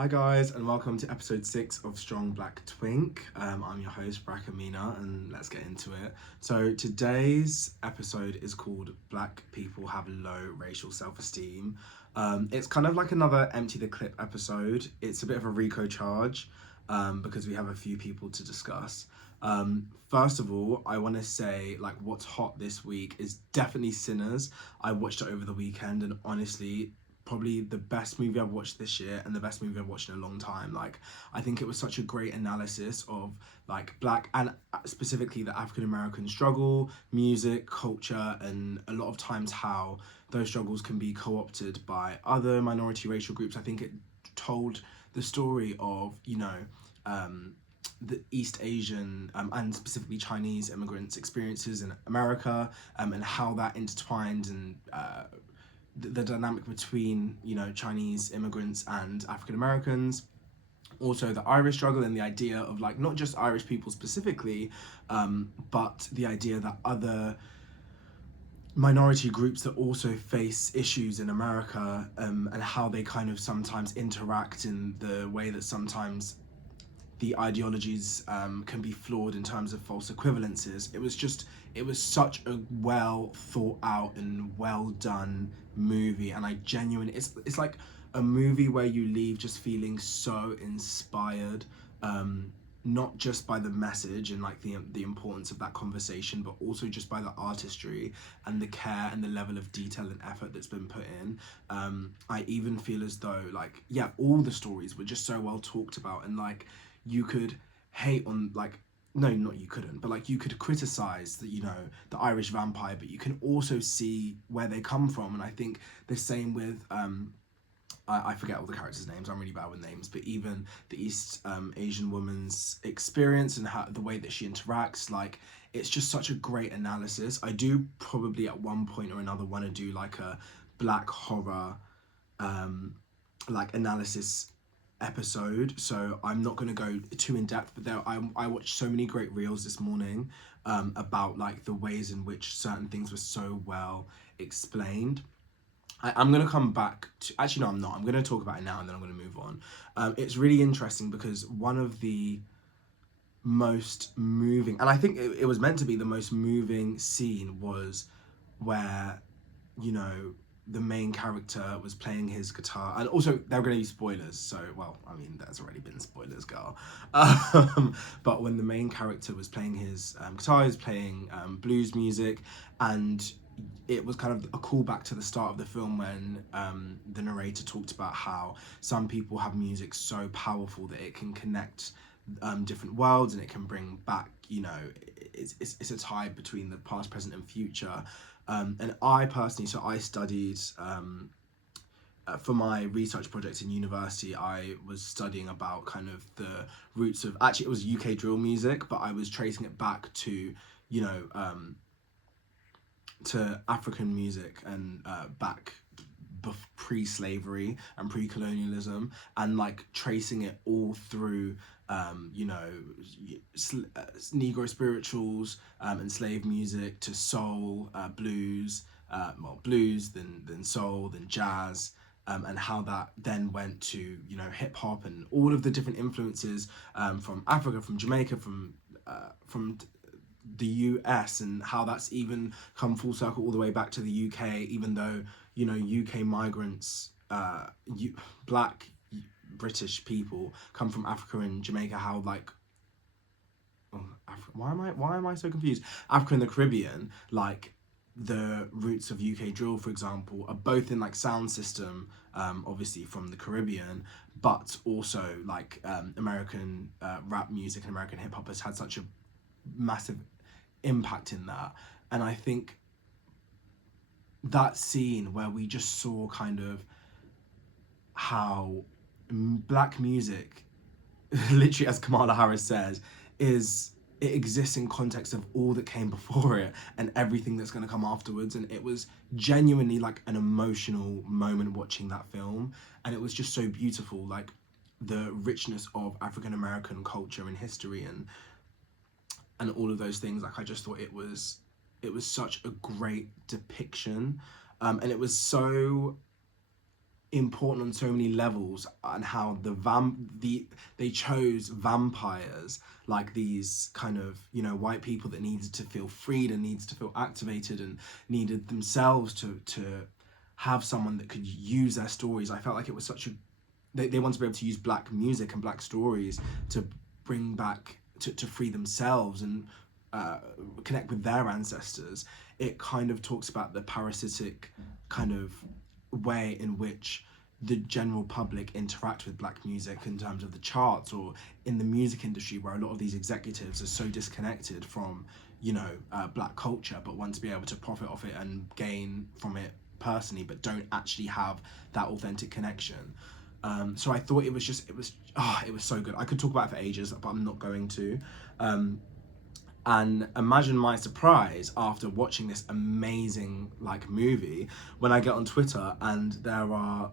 Hi guys, and welcome to episode 6 of Strong Black Twink. I'm your host, Brakamina, and let's get into it. So today's episode is called Black People Have Low Racial Self-Esteem. It's kind of like another Empty the Clip episode. It's a bit of a Rico charge because we have a few people to discuss. First of all, I want to say like what's hot this week is definitely Sinners. I watched it over the weekend and honestly, probably the best movie I've watched this year and the best movie I've watched in a long time. Like, I think it was such a great analysis of like black and specifically the African American struggle, music, culture, and a lot of times how those struggles can be co-opted by other minority racial groups. I think it told the story of, the East Asian and specifically Chinese immigrants' experiences in America, and how that intertwined and the dynamic between Chinese immigrants and African Americans. Also, the Irish struggle and the idea of like not just Irish people specifically, but the idea that other minority groups that also face issues in America, and how they kind of sometimes interact in the way that sometimes the ideologies can be flawed in terms of false equivalences. It was such a well thought out and well done movie, and it's like a movie where you leave just feeling so inspired, not just by the message and like the importance of that conversation, but also just by the artistry and the care and the level of detail and effort that's been put in. I even feel as though like, yeah, all the stories were just so well talked about, and like you could hate on like, no, not you couldn't, but like you could criticize the Irish vampire, but you can also see where they come from. And I think the same with I forget all the characters' names. I'm really bad with names, but even the East Asian woman's experience and how the way that she interacts, like it's just such a great analysis. I do probably at one point or another want to do like a black horror like analysis episode, so I'm not going to go too in depth, but I watched so many great reels this morning about like the ways in which certain things were so well explained. I'm going to come back to, actually no I'm not, I'm going to talk about it now and then I'm going to move on. It's really interesting because one of the most moving, and I think it was meant to be the most moving scene, was where you know the main character was playing his guitar, and also they were going to be spoilers, so well, I mean there's already been spoilers, girl. But when the main character was playing his guitar, he was playing blues music, and it was kind of a callback to the start of the film when the narrator talked about how some people have music so powerful that it can connect different worlds, and it can bring back, it's a tie between the past, present, and future. And I personally, so I studied for my research project in university, I was studying about kind of the roots of, actually it was UK drill music, but I was tracing it back to, you know, to African music and back pre-slavery and pre-colonialism, and like tracing it all through Negro spirituals and slave music to soul, blues, blues, then soul, then jazz, and how that then went to hip hop and all of the different influences from Africa, from Jamaica, from the US, and how that's even come full circle all the way back to the UK, even though UK migrants, black British people come from Africa and Jamaica, how like why am I so confused? Africa and the Caribbean, like the roots of UK drill, for example, are both in like sound system, obviously from the Caribbean, but also like American rap music and American hip hop has had such a massive impact in that. And I think that scene where we just saw kind of how black music, literally as Kamala Harris says, it exists in context of all that came before it and everything that's going to come afterwards. And it was genuinely like an emotional moment watching that film, and it was just so beautiful, like the richness of African American culture and history and all of those things. Like I just thought it was such a great depiction, and it was so important on so many levels, and how they chose vampires, like these kind of, you know, white people that needed to feel freed and needed to feel activated and needed themselves to have someone that could use their stories. I felt like it was such a, they wanted to be able to use black music and black stories to bring back, to free themselves and uh, connect with their ancestors. It kind of talks about the parasitic kind of way in which the general public interact with black music in terms of the charts, or in the music industry, where a lot of these executives are so disconnected from, you know, black culture, but want to be able to profit off it and gain from it personally, but don't actually have that authentic connection. So I thought it was just, it was so good. I could talk about it for ages, but I'm not going to. And imagine my surprise after watching this amazing like movie, when I get on Twitter and there are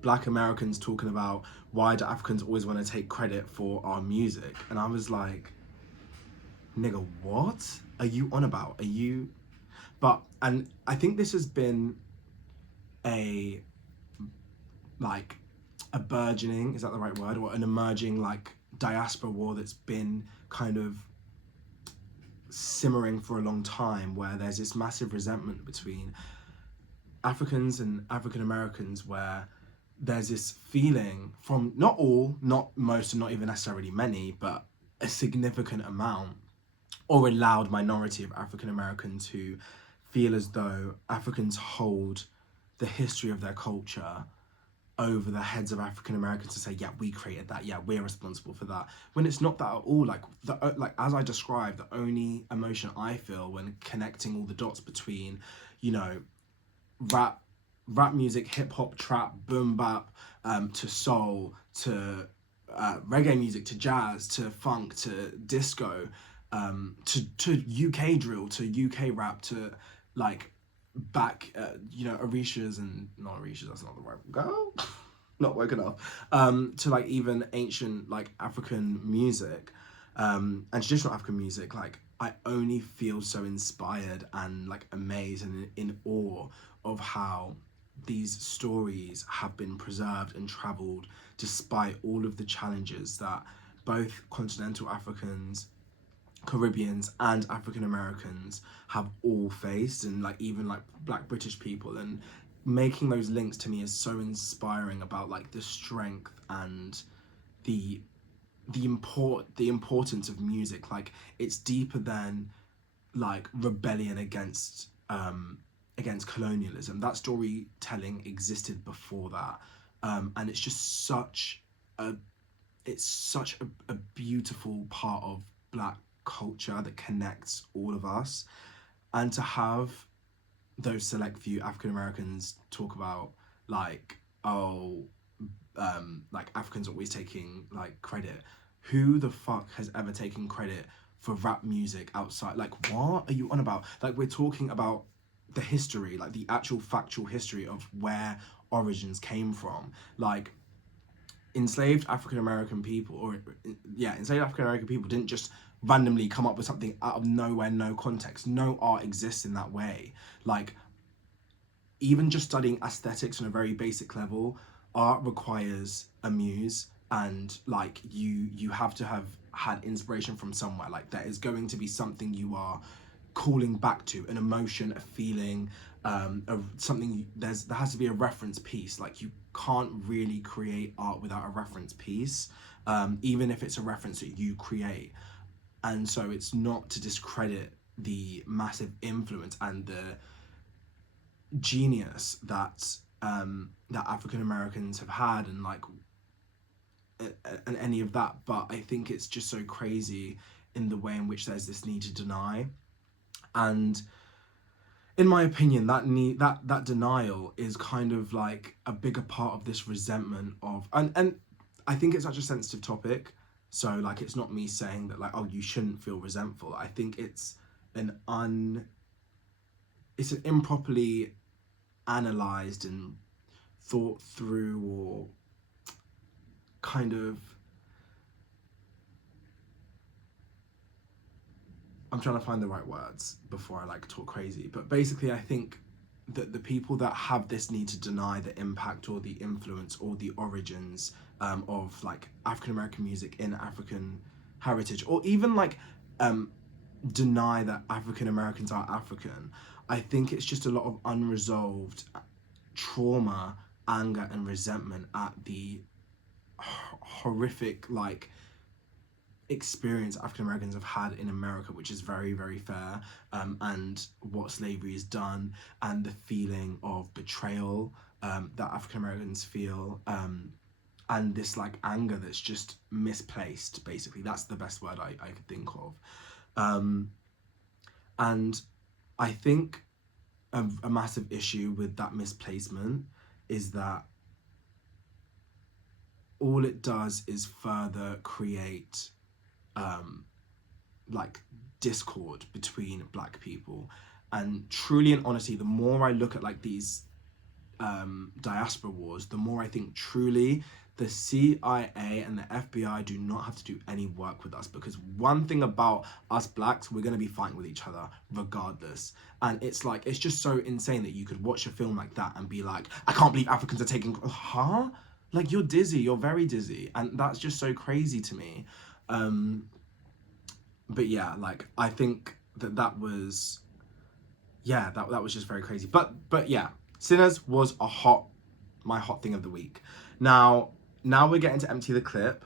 black Americans talking about, why do Africans always want to take credit for our music? And I was like, nigga, what are you on about? Are you, but, and I think this has been a, like, a burgeoning, is that the right word, or an emerging like diaspora war that's been kind of simmering for a long time, where there's this massive resentment between Africans and African Americans, where there's this feeling from not all, not most, and not even necessarily many, but a significant amount, or a loud minority of African Americans, who feel as though Africans hold the history of their culture over the heads of African Americans, to say, yeah, we created that, yeah, we're responsible for that, when it's not that at all. Like, like as I described, the only emotion I feel when connecting all the dots between, you know, rap music, hip hop, trap, boom bap, to soul, to reggae music, to jazz, to funk, to disco, to UK drill, to UK rap, to like back, you know, Orishas, and not Orishas, that's not the right go. Not woken up. To like even ancient like African music, and traditional African music. Like, I only feel so inspired and like amazed and in awe of how these stories have been preserved and traveled despite all of the challenges that both continental Africans, Caribbeans, and African Americans have all faced, and like even like black British people. And making those links to me is so inspiring, about like the strength and the the importance of music. Like, it's deeper than like rebellion against colonialism. That storytelling existed before that, and it's just a such a beautiful part of black culture that connects all of us. And to have those select few African Americans talk about, like, oh, like Africans always taking like credit. Who the fuck has ever taken credit for rap music outside? Like, what are you on about? Like, we're talking about the history, like the actual factual history of where origins came from. Like, enslaved African American people, or yeah, enslaved African American people didn't just randomly come up with something out of nowhere, no context. No art exists in that way. Like, even just studying aesthetics on a very basic level, art requires a muse, and like you have to have had inspiration from somewhere. Like, there is going to be something you are calling back to, an emotion, a feeling, something. There has to be a reference piece. Like, you can't really create art without a reference piece, even if it's a reference that you create. And so it's not to discredit the massive influence and the genius that that African Americans have had, and like and any of that. But I think it's just so crazy in the way in which there's this need to deny. And in my opinion, that denial is kind of like a bigger part of this resentment of, and I think it's such a sensitive topic. So like, it's not me saying that like, oh, you shouldn't feel resentful. I think it's it's an improperly analyzed and thought through, or kind of, I'm trying to find the right words before I like talk crazy, but basically I think the people that have this need to deny the impact or the influence or the origins of like African American music in African heritage, or even like deny that African Americans are African, I think it's just a lot of unresolved trauma, anger, and resentment at the horrific like experience African Americans have had in America, which is very, very fair, and what slavery has done, and the feeling of betrayal that African Americans feel, and this like anger that's just misplaced. Basically, that's the best word I could think of, and I think a massive issue with that misplacement is that all it does is further create like discord between Black people. And truly and honestly, the more I look at like these diaspora wars, the more I think truly the CIA and the FBI do not have to do any work with us, because one thing about us Blacks, we're going to be fighting with each other regardless. And it's like, it's just so insane that you could watch a film like that and be like, I can't believe Africans are taking, huh? Like, you're dizzy, you're very dizzy. And that's just so crazy to me. But yeah, like, I think that was, yeah, that was just very crazy. But yeah, Sinners was my hot thing of the week. Now we're getting to empty the clip.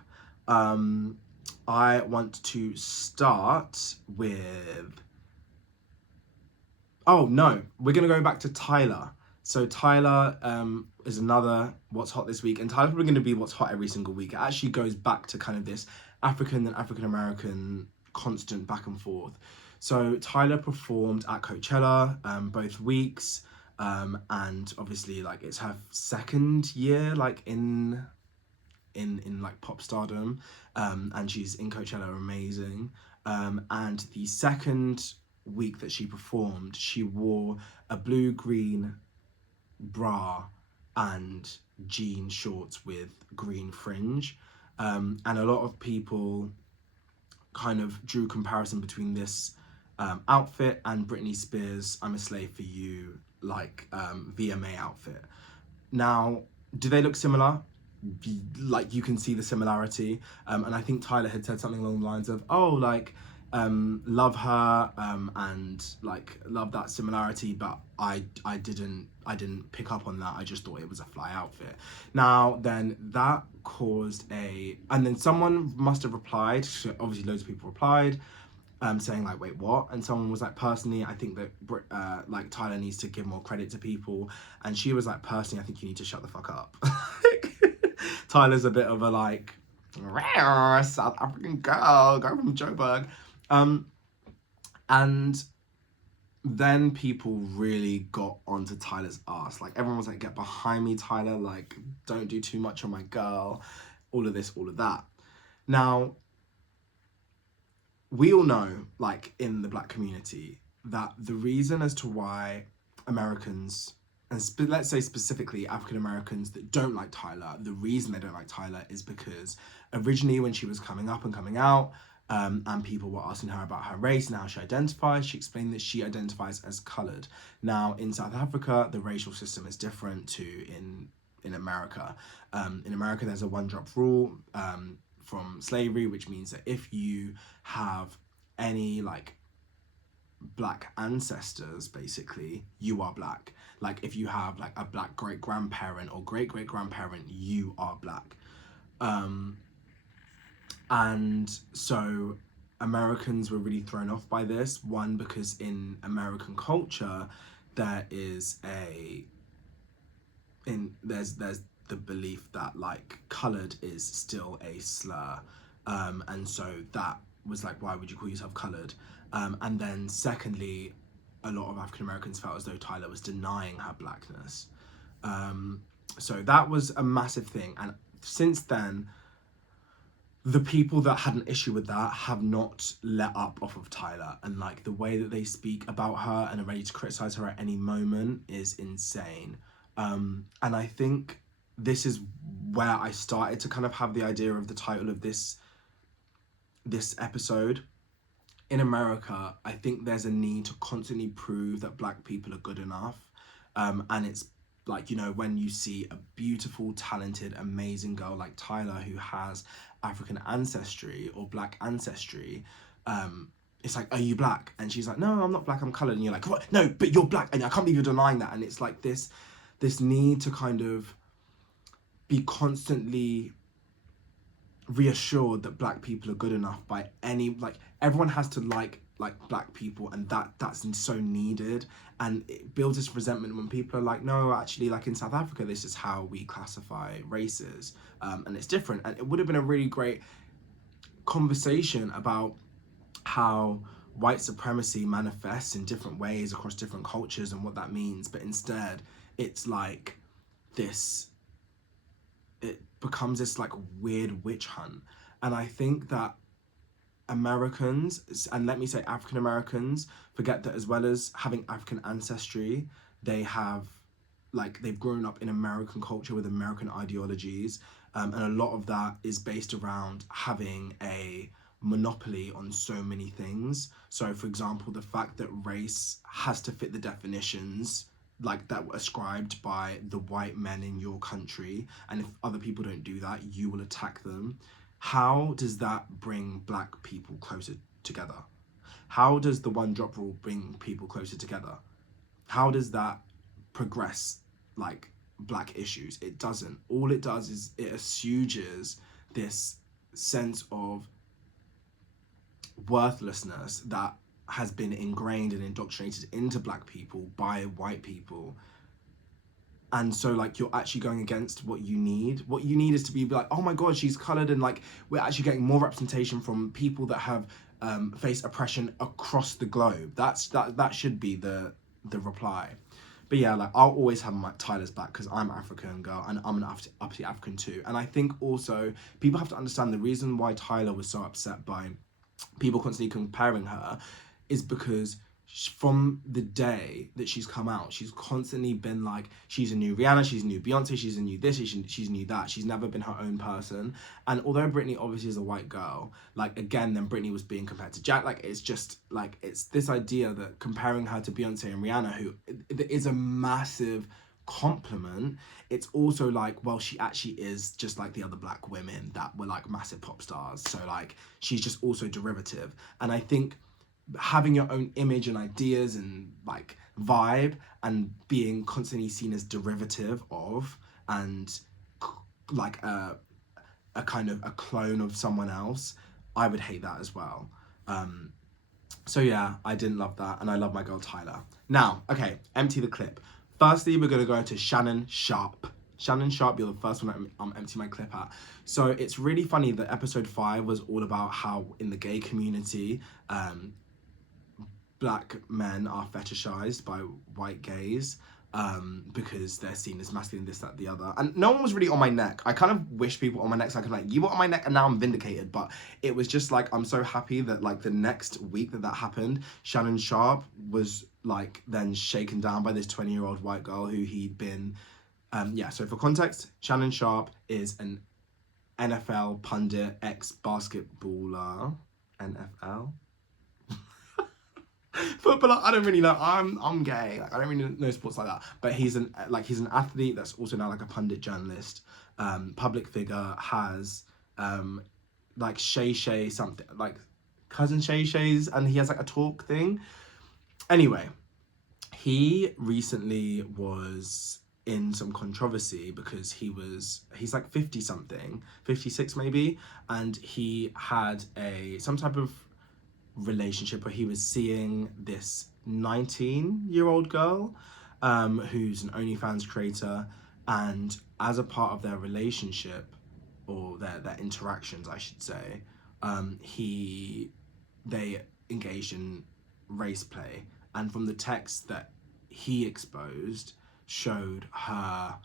I want to start with, oh no, we're gonna go back to Tyler. So Tyler is another what's hot this week, and Tyler's probably gonna be what's hot every single week. It actually goes back to kind of this African and African American constant back and forth. So Tyler performed at Coachella both weeks, and obviously like it's her second year like in like pop stardom, and she's in Coachella, amazing. And the second week that she performed, she wore a blue-green bra and jean shorts with green fringe, and a lot of people kind of drew comparison between this outfit and Britney Spears' I'm a Slave for You like VMA outfit. Now, do they look similar? Like, you can see the similarity, and I think Tyler had said something along the lines of, oh, like love her, and like love that similarity, but I didn't pick up on that. I just thought it was a fly outfit. Now then, that caused and then someone must have replied, so obviously loads of people replied, saying like, wait, what? And someone was like, personally, I think that like Tyler needs to give more credit to people. And she was like, personally, I think you need to shut the fuck up. Tyler's a bit of a like South African girl from Joburg, and then people really got onto Tyler's ass. Like, everyone was like, get behind me, Tyler, like, don't do too much on my girl, all of this, all of that. Now, we all know, like, in the Black community, that the reason as to why Americans, and let's say specifically African Americans that don't like Tyler, the reason they don't like Tyler is because originally when she was coming up and coming out, and people were asking her about her race and how she identifies, she explained that she identifies as coloured. Now, in South Africa, the racial system is different to in America. In America, there's a one-drop rule from slavery, which means that if you have any like Black ancestors, basically, you are Black. Like, if you have like a Black great-grandparent or great-great-grandparent, you are Black. And so Americans were really thrown off by this. One, because in American culture, there's the belief that like coloured is still a slur, and so that was like, why would you call yourself coloured? And then secondly, a lot of African Americans felt as though Tyler was denying her Blackness. So that was a massive thing, and since then, the people that had an issue with that have not let up off of Tyler, and like the way that they speak about her and are ready to criticize her at any moment is insane. And I think this is where I started to kind of have the idea of the title of this episode. In America, I think there's a need to constantly prove that Black people are good enough, And it's like, you know, when you see a beautiful, talented, amazing girl like Tyler who has African ancestry or black ancestry, it's like, are you black? And she's like, no, I'm not black, I'm coloured. And you're like, what? No, but you're black. And I can't believe you're denying that. And it's like this need to kind of be constantly reassured that black people are good enough by any, like, everyone has to like black people, and that's so needed. And it builds this resentment when people are like, no, actually, like in South Africa, this is how we classify races, and it's different. And it would have been a really great conversation about how white supremacy manifests in different ways across different cultures and what that means. But instead, it's like this, it becomes this like weird witch hunt. And I think that Americans, and let me say African Americans, forget that as well as having African ancestry, they have, like, they've grown up in American culture with American ideologies, and a lot of that is based around having a monopoly on so many things. So for example, the fact that race has to fit the definitions like that were ascribed by the white men in your country, and if other people don't do that, you will attack them. How does that bring black people closer together? How does the one drop rule bring people closer together? How does that progress like black issues? It doesn't. All it does is it assuages this sense of worthlessness that has been ingrained and indoctrinated into black people by white people. And so like you're actually going against what you need. What you need is to be like, oh my god, she's coloured, and like we're actually getting more representation from people that have faced oppression across the globe. That should be the reply. But yeah, like I'll always have my Tyler's back because I'm African girl and I'm an uppity African too. And I think also people have to understand the reason why Tyler was so upset by people constantly comparing her is because from the day that she's come out, she's constantly been like, she's a new Rihanna, she's a new Beyonce, she's a new this, she's new that. She's never been her own person. And although Britney obviously is a white girl, like again, then Britney was being compared to Jack. Like it's just like, it's this idea that comparing her to Beyonce and Rihanna, who is a massive compliment, it's also like, well, she actually is just like the other black women that were like massive pop stars. So like, she's just also derivative. And I think having your own image and ideas and like vibe and being constantly seen as derivative of and like a kind of a clone of someone else, I would hate that as well. So yeah, I didn't love that, and I love my girl Tyler. Now, okay, empty the clip. Firstly, we're gonna go into Shannon Sharp. Shannon Sharp, you're the first one I'm emptying my clip at. So it's really funny that episode 5 was all about how in the gay community, black men are fetishized by white gays because they're seen as masculine, this, that, the other. And no one was really on my neck. I kind of wish people on my neck so I could like, you were on my neck and now I'm vindicated. But it was just like, I'm so happy that like the next week that happened, Shannon Sharp was like then shaken down by this 20-year-old white girl who he'd been, so for context, Shannon Sharp is an NFL pundit, ex-basketballer, NFL? Footballer, I don't really know. I'm gay. Like, I don't really know sports like that. But he's an athlete that's also now like a pundit journalist, public figure, has like Shay something, like cousin Shay's, and he has like a talk thing. Anyway, he recently was in some controversy because he's like 50 something, 56 maybe, and he had some type of relationship where he was seeing this 19-year-old girl who's an OnlyFans creator, and as a part of their relationship, or their interactions I should say, they engaged in race play, and from the text that he exposed showed her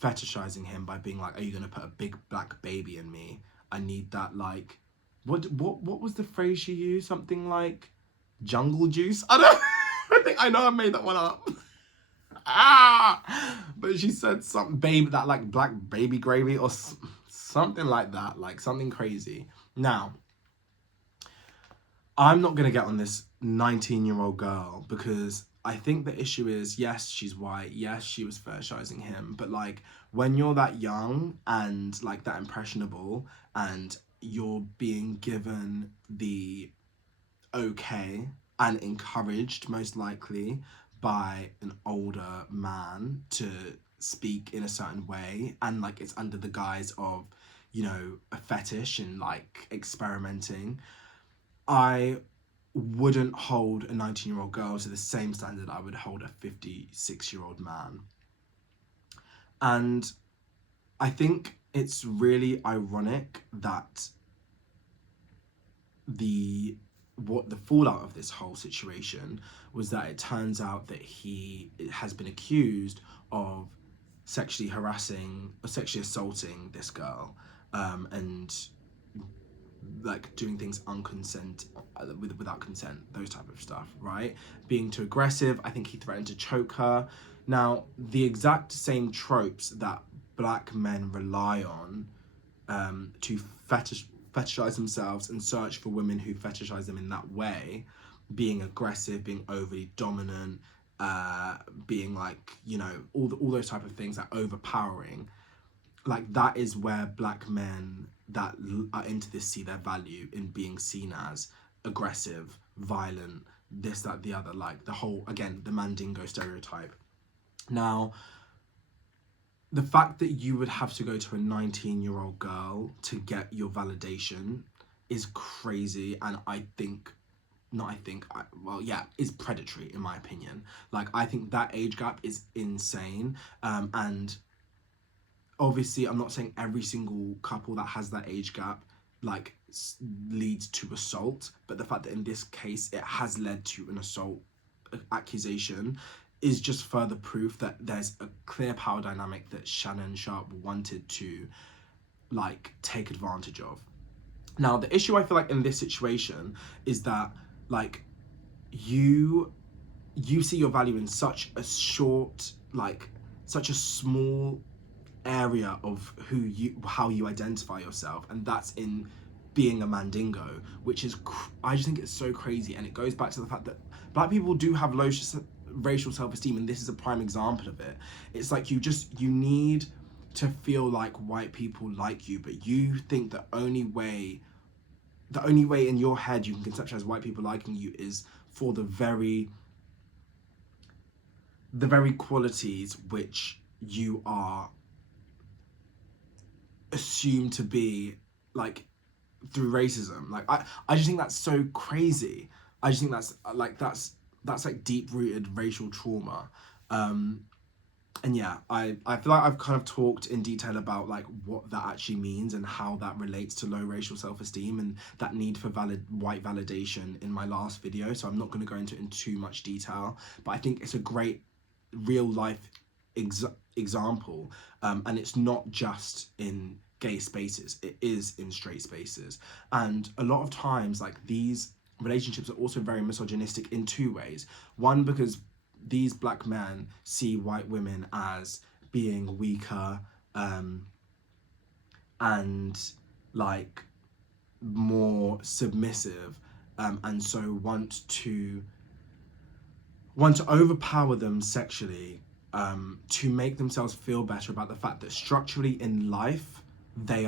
fetishizing him by being like, are you gonna put a big black baby in me? I need that, like, what was the phrase she used? Something like jungle juice? I know I made that one up. But she said something, baby, that like black baby gravy or something like that, like something crazy. Now, I'm not gonna get on this 19-year-old girl because I think the issue is, yes, she's white, yes, she was fetishizing him, but like when you're that young and like that impressionable and you're being given the okay and encouraged most likely by an older man to speak in a certain way, and like it's under the guise of, you know, a fetish and like experimenting, I wouldn't hold a 19-year-old girl to the same standard I would hold a 56-year-old man. And I think it's really ironic that the what the fallout of this whole situation was that it turns out that he has been accused of sexually harassing or sexually assaulting this girl, and like doing things without consent, those type of stuff, right? Being too aggressive. I think he threatened to choke her. Now, the exact same tropes that black men rely on to fetishize themselves and search for women who fetishize them in that way, being aggressive, being overly dominant, being like, you know, all those type of things, that overpowering, like that is where black men that are into this see their value in being seen as aggressive, violent, this, that, the other, like the whole, again, the Mandingo stereotype. Now, the fact that you would have to go to a 19-year-old girl to get your validation is crazy, and is predatory in my opinion. Like, I think that age gap is insane, and obviously I'm not saying every single couple that has that age gap like leads to assault, but the fact that in this case it has led to an assault accusation is just further proof that there's a clear power dynamic that Shannon Sharpe wanted to like take advantage of. Now, the issue I feel like in this situation is that like you see your value in such a short, like such a small area of how you identify yourself, and that's in being a Mandingo, which is I just think it's so crazy, and it goes back to the fact that black people do have low racial self-esteem, and this is a prime example of it. It's like you need to feel like white people like you, but you think the only way in your head you can conceptualize white people liking you is for the very qualities which you are assumed to be like through racism. Like I just think that's so crazy. I just think that's like deep-rooted racial trauma. And yeah, I feel like I've kind of talked in detail about like what that actually means and how that relates to low racial self-esteem and that need for white validation in my last video, so I'm not going to go into it in too much detail, but I think it's a great real life example, and it's not just in gay spaces, it is in straight spaces. And a lot of times like these relationships are also very misogynistic in two ways. One, because these black men see white women as being weaker, and like more submissive, and so want to overpower them sexually, to make themselves feel better about the fact that structurally in life they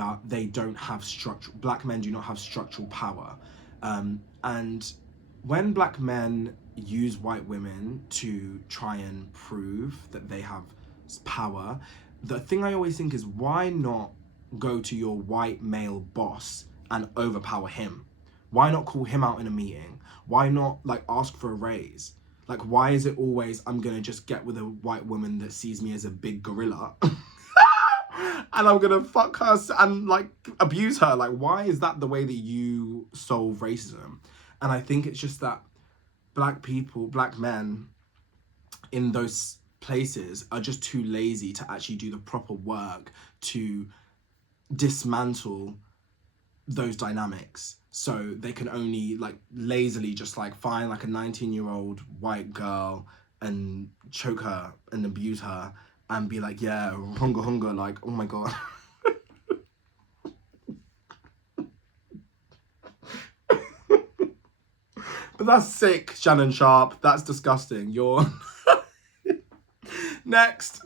don't have black men do not have structural power. And when black men use white women to try and prove that they have power, the thing I always think is, why not go to your white male boss and overpower him? Why not call him out in a meeting? Why not like ask for a raise? Like, why is it always I'm gonna just get with a white woman that sees me as a big gorilla and I'm gonna fuck her and like abuse her? Like, why is that the way that you solve racism? And I think it's just that black men in those places are just too lazy to actually do the proper work to dismantle those dynamics. So they can only like lazily just like find like a 19-year-old white girl and choke her and abuse her and be like, yeah, hunga, like, oh my god. That's sick, Shannon Sharp. That's disgusting. You're next.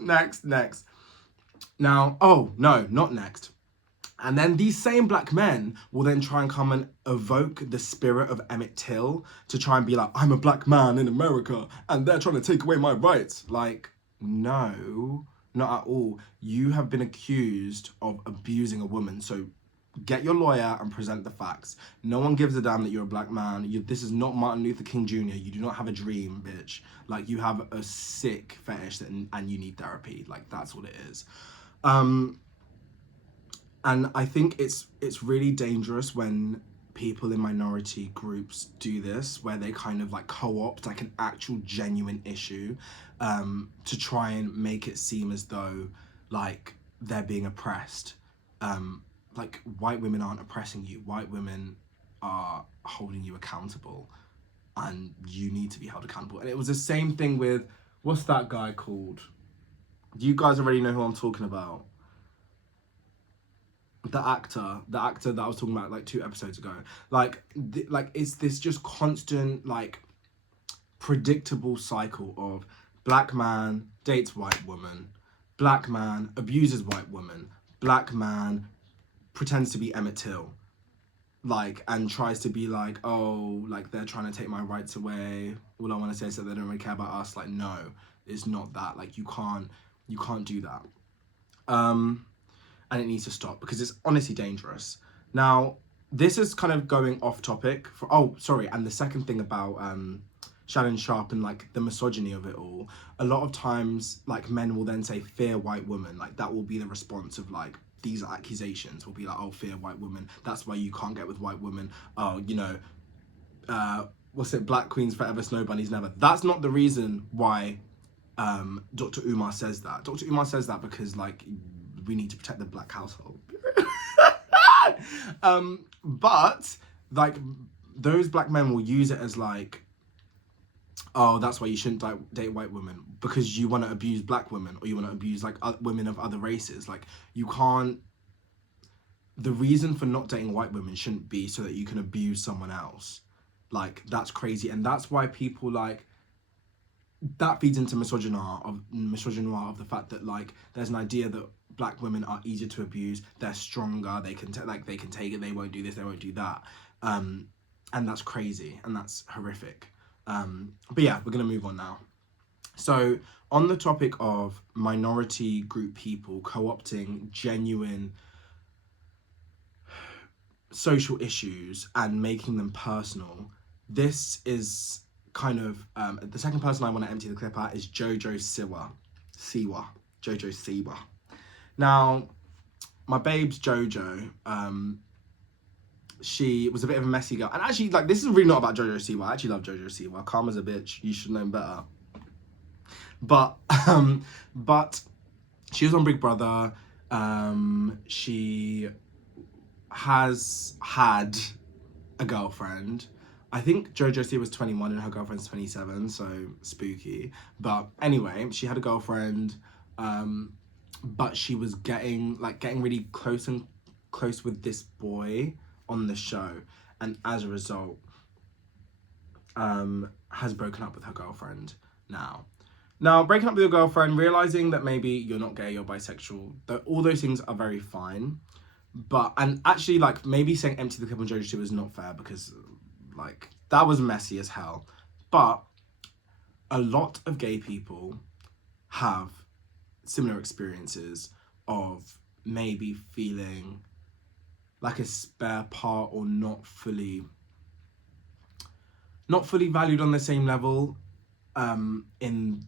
Now, oh no, not next. And then these same black men will then try and come and evoke the spirit of Emmett Till to try and be like, I'm a black man in America and they're trying to take away my rights. Like, no, not at all. You have been accused of abusing a woman. So get your lawyer and present the facts. No one gives a damn that you're a black man. This is not Martin Luther King Jr. You do not have a dream, bitch. Like, you have a sick fetish and you need therapy. Like, that's what it is. And I think it's really dangerous when people in minority groups do this, where they kind of like co-opt like an actual genuine issue to try and make it seem as though like they're being oppressed. Like, white women aren't oppressing you. White women are holding you accountable and you need to be held accountable. And it was the same thing with, what's that guy called? You guys already know who I'm talking about. The actor that I was talking about like 2 episodes ago. Like it's this just constant like predictable cycle of black man dates white woman, black man abuses white woman, black man pretends to be Emmett Till, like, and tries to be like, oh, like they're trying to take my rights away. All I want to say is that they don't really care about us. Like, no, it's not that. Like, you can't do that. And it needs to stop because it's honestly dangerous. Now, this is kind of going off topic for, oh, sorry. And the second thing about Shannon Sharp and like the misogyny of it all, a lot of times like men will then say fear white woman. Like, that will be the response of like these accusations will be like, oh, fear white woman. That's why you can't get with white women. Oh, you know, what's it? Black queens forever, snow bunnies never. That's not the reason why Dr. Umar says that. Dr. Umar says that because like, we need to protect the black household. But like those black men will use it as like, oh, that's why you shouldn't date white women, because you want to abuse black women or you want to abuse like women of other races. Like, you can't, the reason for not dating white women shouldn't be so that you can abuse someone else. Like, that's crazy. And that's why people like, that feeds into misogyny of the fact that like there's an idea that black women are easier to abuse, they're stronger, they can they can take it, they won't do this, they won't do that, and that's crazy and that's horrific. But yeah, we're gonna move on now. So on the topic of minority group people co-opting genuine social issues and making them personal, this is kind of the second person I want to empty the clip at is Jojo Siwa. Now, my babes Jojo, she was a bit of a messy girl, and actually, like, this is really not about Jojo Siwa. I actually love Jojo Siwa. Karma's a bitch. You should know better. But she was on Big Brother. She has had a girlfriend. I think Jojo Siwa was 21 and her girlfriend's 27, so spooky. But anyway, she had a girlfriend, but she was getting really close with this boy on the show, and as a result, has broken up with her girlfriend now. Now, breaking up with your girlfriend, realizing that maybe you're not gay, you're bisexual, all those things are very fine. But, and actually, like, maybe saying empty the clip on Jojo Siwa is not fair because, like, that was messy as hell. But a lot of gay people have similar experiences of maybe feeling like a spare part or not fully valued on the same level in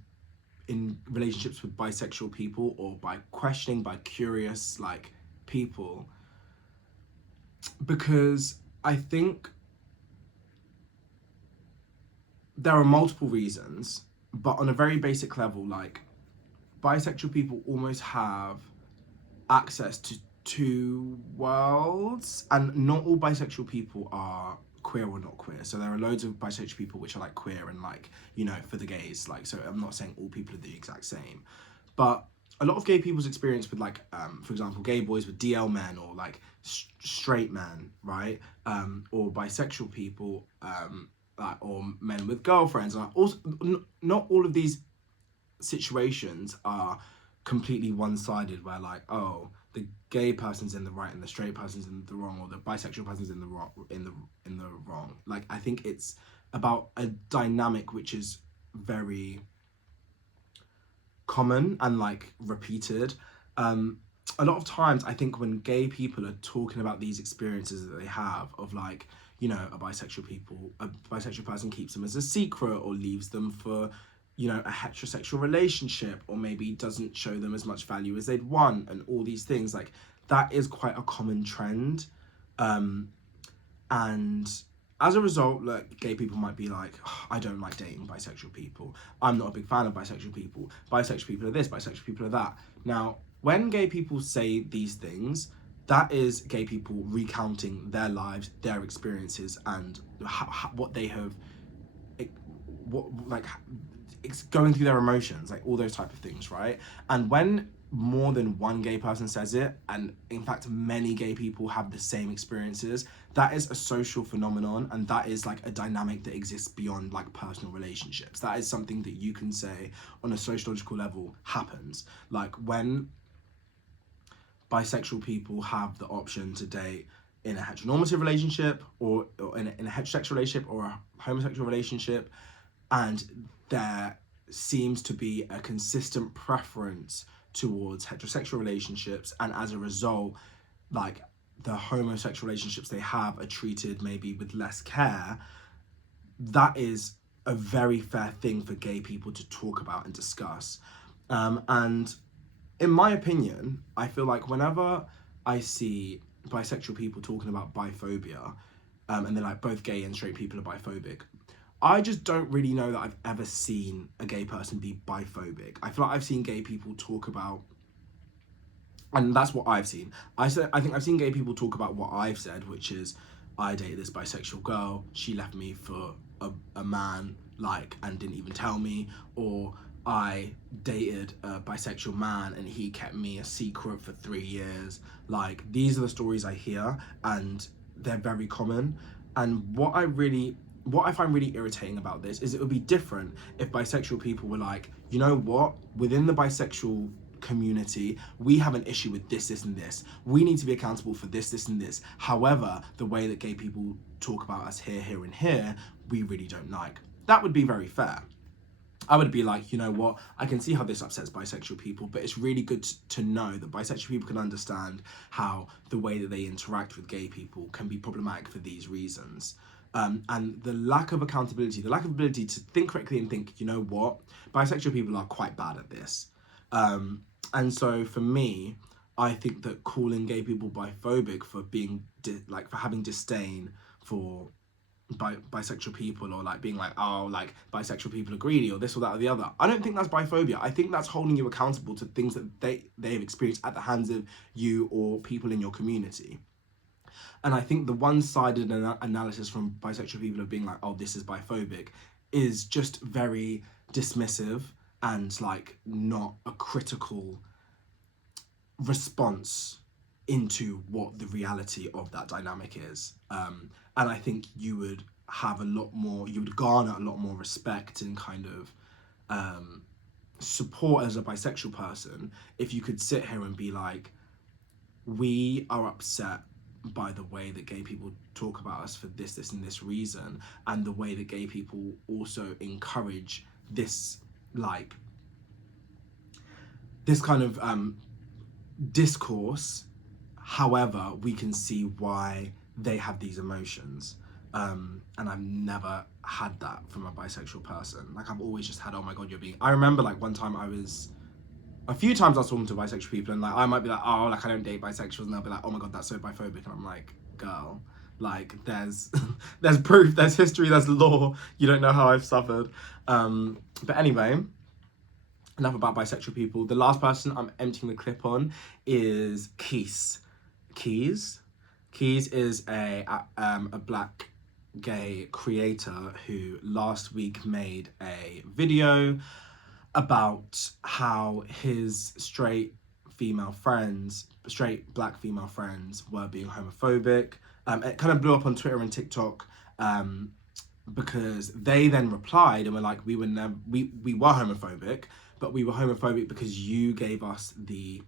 relationships with bisexual people, or by curious like people, because I think there are multiple reasons, but on a very basic level, like, bisexual people almost have access to 2 worlds, and not all bisexual people are queer or not queer. So there are loads of bisexual people which are like queer and like, you know, for the gays, like, so I'm not saying all people are the exact same, but a lot of gay people's experience with like, for example, gay boys with DL men, or like straight men, right? Or bisexual people, or men with girlfriends. And also, not all of these situations are completely one-sided, where like, oh, the gay person's in the right and the straight person's in the wrong, or the bisexual person's in the wrong, in the wrong. Like, I think it's about a dynamic which is very common and like repeated. A lot of times I think when gay people are talking about these experiences that they have of like, you know, a bisexual person keeps them as a secret, or leaves them for, you know, a heterosexual relationship, or maybe doesn't show them as much value as they'd want, and all these things, like, that is quite a common trend. And as a result, like, gay people might be like, oh, I don't like dating bisexual people, I'm not a big fan of bisexual people are this, bisexual people are that. Now, when gay people say these things, that is gay people recounting their lives, their experiences, and what they have, it's going through their emotions, like all those type of things, right? And when more than one gay person says it, and in fact many gay people have the same experiences, that is a social phenomenon, and that is like a dynamic that exists beyond like personal relationships. That is something that you can say on a sociological level happens. Like, when bisexual people have the option to date in a heteronormative relationship, or in a heterosexual relationship, or a homosexual relationship, and there seems to be a consistent preference towards heterosexual relationships, and as a result, like, the homosexual relationships they have are treated maybe with less care, that is a very fair thing for gay people to talk about and discuss. And in my opinion, I feel like whenever I see bisexual people talking about biphobia, and they're like, both gay and straight people are biphobic, I just don't really know that I've ever seen a gay person be biphobic. I feel like I've seen gay people talk about, and that's what I've seen. I think I've seen gay people talk about what I've said, which is, I dated this bisexual girl, she left me for a man, like, and didn't even tell me, or I dated a bisexual man and he kept me a secret for 3 years. Like, these are the stories I hear, and they're very common. And what I find really irritating about this is, it would be different if bisexual people were like, you know what, within the bisexual community, we have an issue with this, this, and this. We need to be accountable for this, this, and this. However, the way that gay people talk about us here, here, and here, we really don't like. That would be very fair. I would be like, you know what, I can see how this upsets bisexual people, but it's really good to know that bisexual people can understand how the way that they interact with gay people can be problematic for these reasons. And the lack of accountability, the lack of ability to think correctly and think, you know what, bisexual people are quite bad at this. And so for me, I think that calling gay people biphobic for being for having disdain for bisexual people, or like being like, oh, like, bisexual people are greedy, or this or that or the other, I don't think that's biphobia. I think that's holding you accountable to things that they've experienced at the hands of you or people in your community. And I think the one-sided analysis from bisexual people of being like, oh, this is biphobic, is just very dismissive, and like not a critical response into what the reality of that dynamic is. And I think you would garner a lot more respect and kind of support as a bisexual person if you could sit here and be like, we are upset by the way that gay people talk about us for this, this, and this reason, and the way that gay people also encourage this, like, this kind of discourse. However, we can see why they have these emotions. And I've never had that from a bisexual person. Like, I've always just had, oh my god, you're being... I remember, like, a few times I was talking to bisexual people, and like, I might be like, oh, like, I don't date bisexuals, and they'll be like, oh my god, that's so biphobic, and I'm like, girl, like, there's there's proof, there's history, there's law, you don't know how I've suffered. But anyway, enough about bisexual people. The last person I'm emptying the clip on is Keys. Keys is a black gay creator who last week made a video about how his straight black female friends were being homophobic. It kind of blew up on Twitter and TikTok because they then replied and were like, we were never, we were homophobic, but we were homophobic because you gave us the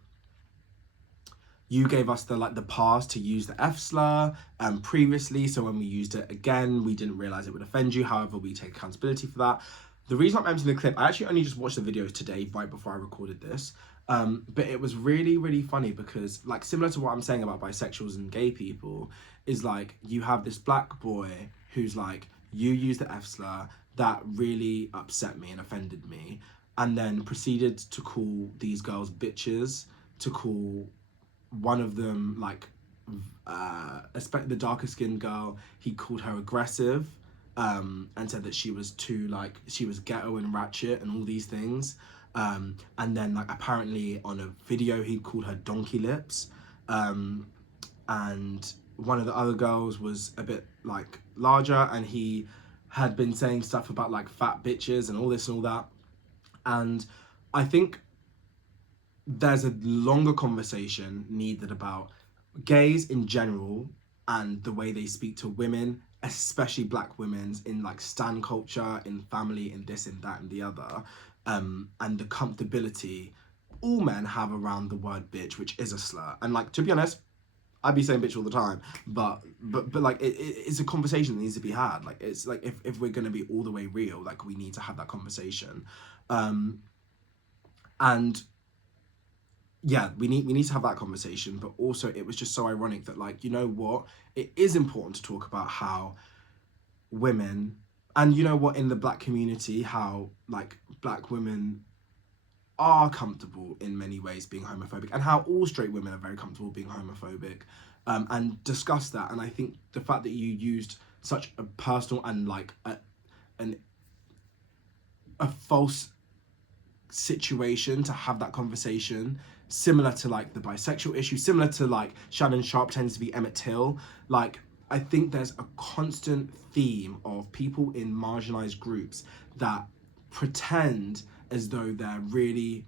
like the pass to use the F slur previously, so when we used it again, we didn't realize it would offend you. However, we take accountability for that. The reason I'm mentioning the clip, I actually only just watched the videos today, right before I recorded this. But it was really, really funny because, like, similar to what I'm saying about bisexuals and gay people, is like you have this black boy who's like, you use the F slur, that really upset me and offended me, and then proceeded to call these girls bitches, to call one of them like the darker skinned girl, he called her aggressive, and said that she was too, like, she was ghetto and ratchet and all these things, and then like apparently on a video he called her donkey lips, and one of the other girls was a bit like larger and he had been saying stuff about like fat bitches and all this and all that. And I think there's a longer conversation needed about gays in general and the way they speak to women, especially black women's, in like stan culture, in family, in this and that and the other, and the comfortability all men have around the word bitch, which is a slur. And like, to be honest, I'd be saying bitch all the time, but like it's a conversation that needs to be had. Like, it's like, if we're gonna be all the way real, like, we need to have that conversation, and yeah, we need to have that conversation. But also, it was just so ironic that, like, you know what, it is important to talk about how women, and you know what, in the black community, how like black women are comfortable in many ways being homophobic, and how all straight women are very comfortable being homophobic, and discuss that. And I think the fact that you used such a personal and like a false situation to have that conversation, similar to like the bisexual issue, similar to like Shannon Sharp tends to be Emmett Till, like, I think there's a constant theme of people in marginalized groups that pretend as though they're really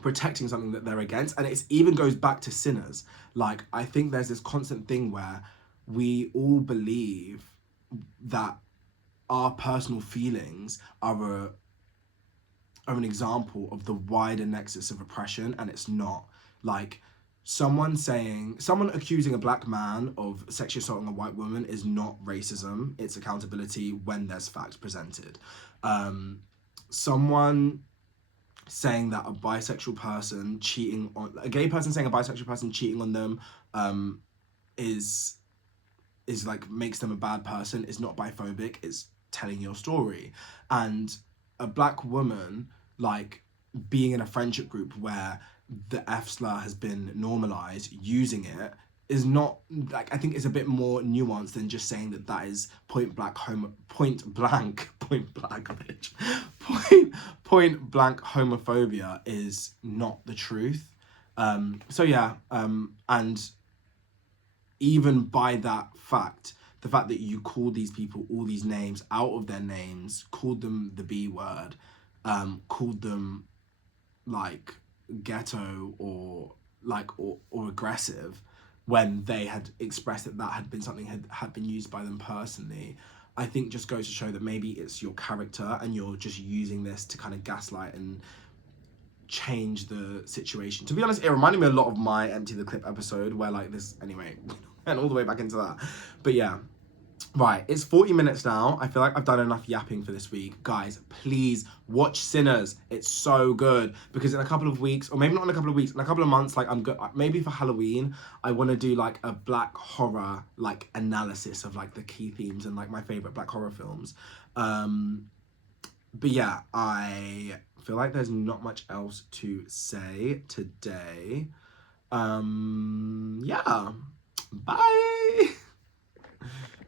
protecting something that they're against. And it even goes back to sinners. Like, I think there's this constant thing where we all believe that our personal feelings are an example of the wider nexus of oppression, and it's not. Like, someone accusing a black man of sexually assaulting a white woman is not racism, it's accountability when there's facts presented. Someone saying that a gay person saying a bisexual person cheating on them is like makes them a bad person is not biphobic, it's telling your story. And a black woman, like, being in a friendship group where the F slur has been normalized, using it is not, like, I think it's a bit more nuanced than just saying that that is point blank homophobia is not the truth. So yeah, and even by that fact, the fact that you called these people all these names out of their names, called them the B word, called them like ghetto or aggressive, when they had expressed that that had been something had been used by them personally, I think just goes to show that maybe it's your character and you're just using this to kind of gaslight and change the situation. To be honest, it reminded me a lot of my Empty the Clip episode, where like this, anyway, and all the way back into that. But yeah, right, it's 40 minutes now. I feel like I've done enough yapping for this week. Guys, please watch Sinners. It's so good. Because in a couple of weeks, or maybe not in a couple of weeks, in a couple of months, like, I'm good, maybe for Halloween, I want to do like a black horror like analysis of like the key themes and like my favorite black horror films. But yeah, I feel like there's not much else to say today. Yeah, bye.